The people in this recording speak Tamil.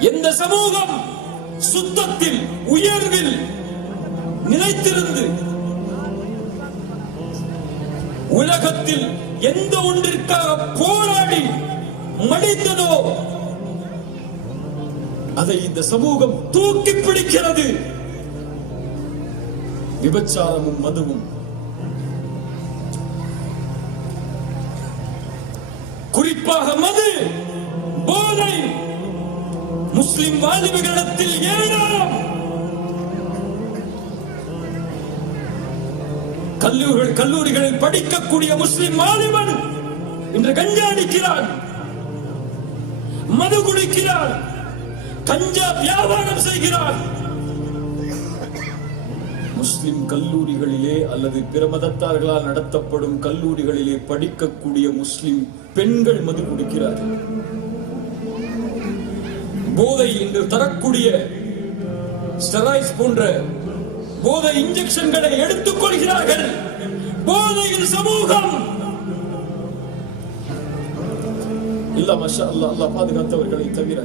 எந்த சமூகம் சுத்தத்தில் உயர்வில் நிலைத்திருந்து உலகத்தில் எந்த ஒன்றிற்காக போராடி மடிந்ததோ அதை இந்த சமூகம் தூக்கி பிடிக்கிறது. விபச்சாரமும் மதுவும். குறிப்பாக மது. முஸ்லிம் வாலிபர்களிடத்தில் ஏராளம் கல்லூரிகள் கல்லூரிகளில் படிக்கக்கூடிய முஸ்லிம் வாலிபன் இன்று கஞ்சா அடிக்கிறான் மது குடிக்கிறான். கஞ்சா வியாபாரம் செய்கிறான். முஸ்லிம் கல்லூரிகளிலே அல்லது பிற மதத்தார்களால் நடத்தப்படும் கல்லூரிகளிலே படிக்கக்கூடிய முஸ்லிம் பெண்கள் மது குடிக்கிறார்கள். போதை இன்று தரக்கூடிய ஸ்டெராய்ட்ஸ் போன்ற போதை இன்ஜெக்ஷன்களை எடுத்துக் கொள்கிறார்கள் போதையில் சமூகம்! இல்ல மஷா அல்லாஹ் அல்லாஹ் பாதுகாத்தவர்களை தவிர